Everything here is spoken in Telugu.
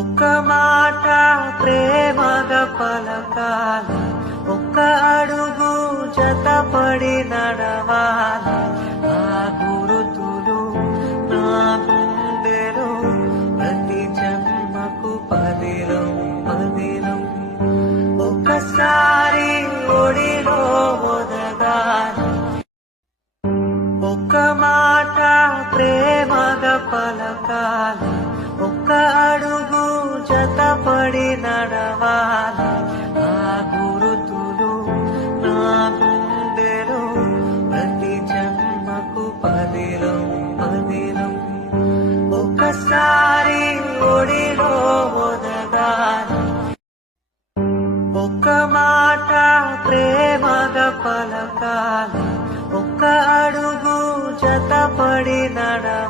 ఒక్క మాట ప్రేమగా పలకాలి, ఒక్క అడుగు జతపడి నడవాలి. ఆ గురుతులు నా గుండెలో ప్రతి జన్మకు పదిలం పదిలం. ఒక్కసారి ఒడిలో ఒదగాలి, ఒక్క మాట ప్రేమగా పలకాలి, ఒక్క అడుగు జతపడి నడవాలి. ఆ గురుతులు నా గుండెలో ప్రతి జన్మకు పదిలం పదిలం. ఒక్కసారి ఒడిలో ఒదగాలి, ఒక్క మాట ప్రేమగా పలకాలి, ఒక్క అడుగు జతపడి నడవాలి.